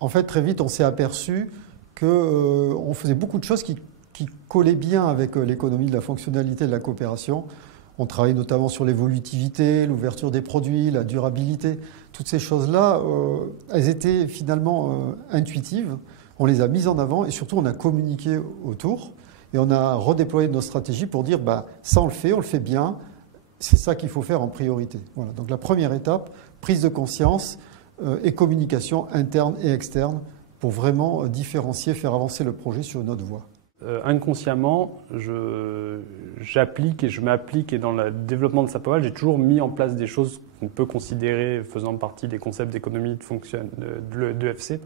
En fait, très vite, on s'est aperçu qu'on faisait beaucoup de choses qui collaient bien avec l'économie de la fonctionnalité de la coopération. On travaillait notamment sur l'évolutivité, l'ouverture des produits, la durabilité. Toutes ces choses-là, elles étaient finalement intuitives. On les a mises en avant et surtout on a communiqué autour. Et on a redéployé nos stratégies pour dire bah, ça on le fait bien, c'est ça qu'il faut faire en priorité. Voilà. Donc la première étape, prise de conscience et communication interne et externe pour vraiment différencier, faire avancer le projet sur une autre voie. Inconsciemment, j'applique et je m'applique et dans le développement de Sapoval, j'ai toujours mis en place des choses qu'on peut considérer faisant partie des concepts d'économie de FC.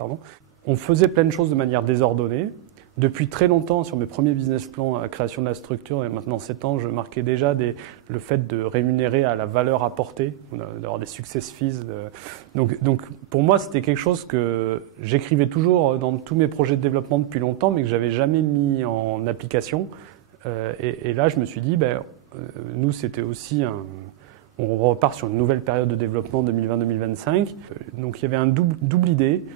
On faisait plein de choses de manière désordonnée. Depuis très longtemps, sur mes premiers business plans à la création de la structure, et maintenant 7 ans, je marquais déjà le fait de rémunérer à la valeur apportée, d'avoir des success fees. Donc pour moi, c'était quelque chose que j'écrivais toujours dans tous mes projets de développement depuis longtemps, mais que j'avais jamais mis en application. Et là, je me suis dit, nous, c'était aussi on repart sur une nouvelle période de développement 2020-2025. Donc il y avait un double idée.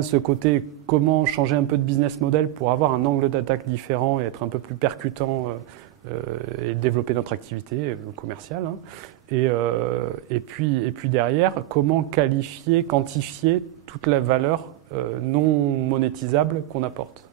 Ce côté, comment changer un peu de business model pour avoir un angle d'attaque différent et être un peu plus percutant et développer notre activité commerciale. Et puis derrière, comment quantifier toute la valeur non monétisable qu'on apporte.